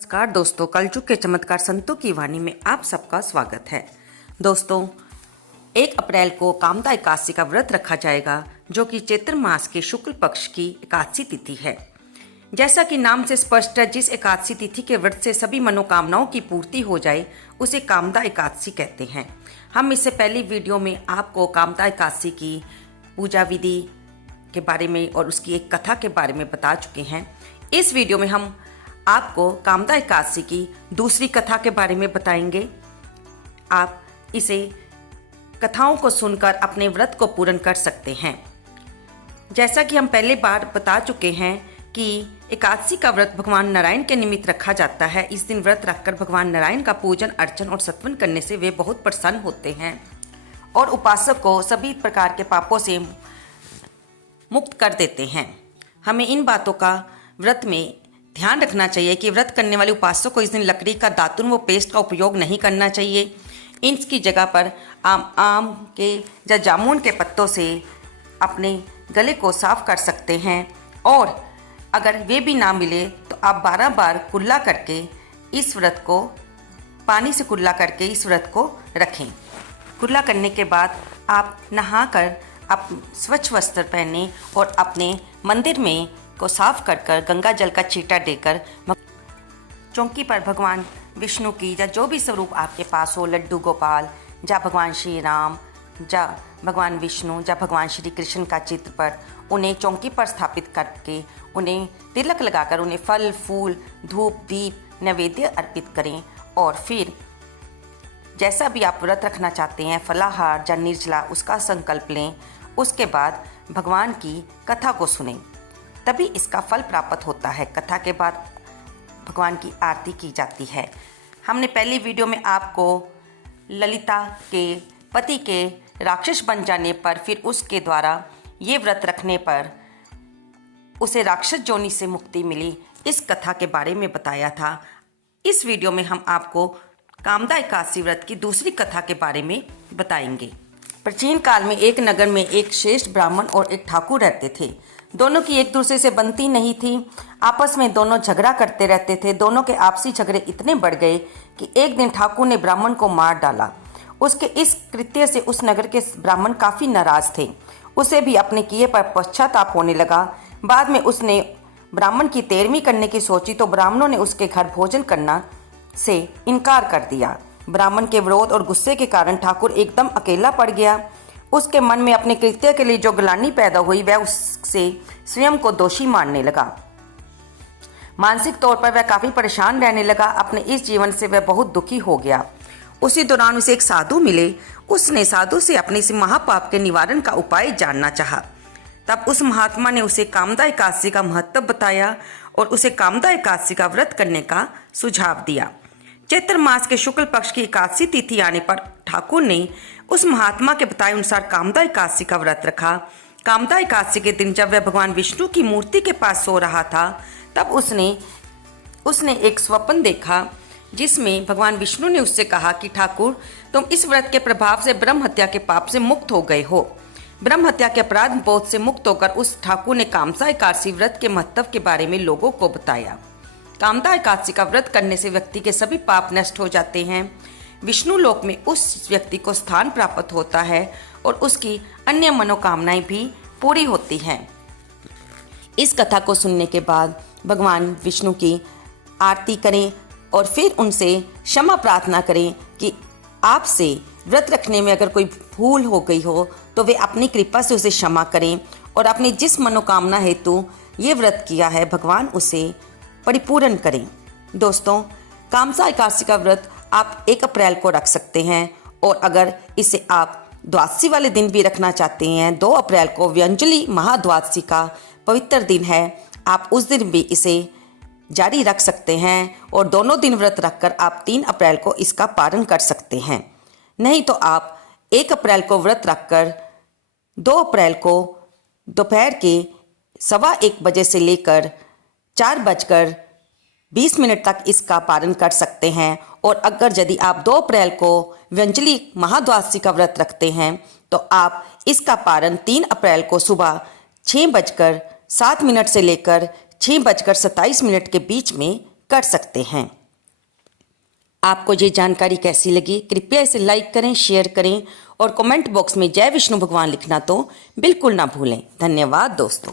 नमस्कार दोस्तों, कलयुग के चमत्कार संतों की वाणी में आप सबका स्वागत है। दोस्तों, 1 अप्रैल को कामदा एकादशी का व्रत रखा जाएगा, जो कि चैत्र मास के शुक्ल पक्ष की एकादशी तिथि है। जैसा कि नाम से स्पष्ट है, जिस एकादशी तिथि के व्रत से सभी मनोकामनाओं की पूर्ति हो जाए उसे कामदा एकादशी कहते हैं। हम इससे पहली वीडियो में आपको कामदा एकादशी की पूजा विधि के बारे में और उसकी एक कथा के बारे में बता चुके हैं। इस वीडियो में हम आपको कामदा एकादशी की दूसरी कथा के बारे में बताएंगे। आप इसे कथाओं को सुनकर अपने व्रत को पूर्ण कर सकते हैं। जैसा कि हम पहले बार बता चुके हैं कि एकादशी का व्रत भगवान नारायण के निमित्त रखा जाता है। इस दिन व्रत रखकर भगवान नारायण का पूजन अर्चन और सत्वन करने से वे बहुत प्रसन्न होते हैं और उपासक को सभी प्रकार के पापों से मुक्त कर देते हैं। हमें इन बातों का व्रत में ध्यान रखना चाहिए कि व्रत करने वाले उपासक को इस दिन लकड़ी का दातुन व पेस्ट का उपयोग नहीं करना चाहिए। इसकी जगह पर आम के या जामुन के पत्तों से अपने गले को साफ कर सकते हैं और अगर वे भी ना मिले तो आप 12 बार कुल्ला करके इस व्रत को पानी से कुल्ला करके इस व्रत को रखें। कुल्ला करने के बाद आप नहाकर आप स्वच्छ वस्त्र पहने और अपने मंदिर में को साफ कर कर गंगा जल का छींटा देकर चौकी पर भगवान विष्णु की या जो भी स्वरूप आपके पास हो, लड्डू गोपाल या भगवान श्री राम या भगवान विष्णु या भगवान श्री कृष्ण का चित्र पर उन्हें चौकी पर स्थापित करके उन्हें तिलक लगाकर उन्हें फल फूल धूप दीप नैवेद्य अर्पित करें और फिर जैसा भी आप व्रत रखना चाहते हैं, फलाहार या निर्जला, उसका संकल्प लें। उसके बाद भगवान की कथा को सुनें, तभी इसका फल प्राप्त होता है। कथा के बाद भगवान की आरती की जाती है। हमने पहली वीडियो में आपको ललिता के पति के राक्षस बन जाने पर फिर उसके द्वारा ये व्रत रखने पर उसे राक्षस योनि से मुक्ति मिली, इस कथा के बारे में बताया था। इस वीडियो में हम आपको कामदा एकादशी व्रत की दूसरी कथा के बारे में बताएंगे। प्राचीन काल में एक नगर में एक श्रेष्ठ ब्राह्मण और एक ठाकुर रहते थे। दोनों की एक दूसरे से बनती नहीं थी। आपस में दोनों झगड़ा करते रहते थे। दोनों के आपसी झगड़े इतने बढ़ गए कि एक दिन ठाकुर ने ब्राह्मण को मार डाला। उसके इस कृत्य से उस नगर के ब्राह्मण काफ़ी नाराज थे। उसे भी अपने किए पर पश्चाताप होने लगा। बाद में उसने ब्राह्मण की तेरहवीं करने की सोची तो ब्राह्मणों ने उसके घर भोजन करना से इनकार कर दिया। ब्राह्मण के विरोध और गुस्से के कारण ठाकुर एकदम अकेला पड़ गया। उसके मन में अपने कृत्य के लिए जो ग्लानि पैदा हुई, वह उससे स्वयं को दोषी मानने लगा। मानसिक तौर पर वह काफी परेशान रहने लगा। अपने इस जीवन से वह बहुत दुखी हो गया। उसी दौरान उसे एक साधु मिले। उसने साधु से अपने इस महापाप के निवारण का उपाय जानना चाहा। तब उस महात्मा ने उसे कामदा एकादशी का महत्व बताया और उसे कामदा एकादशी का व्रत करने का सुझाव दिया। चैत्र मास के शुक्ल पक्ष की एकादशी तिथि आने पर ठाकुर ने उस महात्मा के बताए अनुसार कामदा एकादशी का व्रत रखा। कामदा एकादशी के दिन जब वह भगवान विष्णु की मूर्ति के पास सो रहा था, तब उसने एक स्वप्न देखा जिसमें भगवान विष्णु ने उससे कहा कि ठाकुर, तुम इस व्रत के प्रभाव से ब्रह्म हत्या के पाप से मुक्त हो गए हो। ब्रह्म हत्या के अपराध बोध से मुक्त होकर उस ठाकुर ने कामदा एकादशी व्रत के महत्व के बारे में लोगों को बताया। कामदा एकादशी का व्रत करने से व्यक्ति के सभी पाप नष्ट हो जाते हैं। विष्णु लोक में उस व्यक्ति को स्थान प्राप्त होता है और उसकी अन्य मनोकामनाएं भी पूरी होती हैं। इस कथा को सुनने के बाद भगवान विष्णु की आरती करें और फिर उनसे क्षमा प्रार्थना करें कि आपसे व्रत रखने में अगर कोई भूल हो गई हो तो वे अपनी कृपा से उसे क्षमा करें और अपनी जिस मनोकामना हेतु ये व्रत किया है, भगवान उसे परिपूर्ण करें। दोस्तों, कामदा एकादशी का व्रत आप 1 अप्रैल को रख सकते हैं और अगर इसे आप द्वादशी वाले दिन भी रखना चाहते हैं, 2 अप्रैल को व्यंजलि महाद्वादशी का पवित्र दिन है, आप उस दिन भी इसे जारी रख सकते हैं और दोनों दिन व्रत रखकर आप 3 अप्रैल को इसका पारण कर सकते हैं। नहीं तो आप 1 अप्रैल को व्रत रखकर 2 अप्रैल को दोपहर के 1:15 बजे से लेकर 4:20 तक इसका पारण कर सकते हैं। और अगर यदि आप 2 अप्रैल को व्यंजलि महाद्वादशी का व्रत रखते हैं तो आप इसका पारण 3 अप्रैल को सुबह 6:07 से लेकर 6:27 के बीच में कर सकते हैं। आपको ये जानकारी कैसी लगी? कृपया इसे लाइक करें, शेयर करें और कमेंट बॉक्स में जय विष्णु भगवान लिखना तो बिल्कुल ना भूलें। धन्यवाद दोस्तों।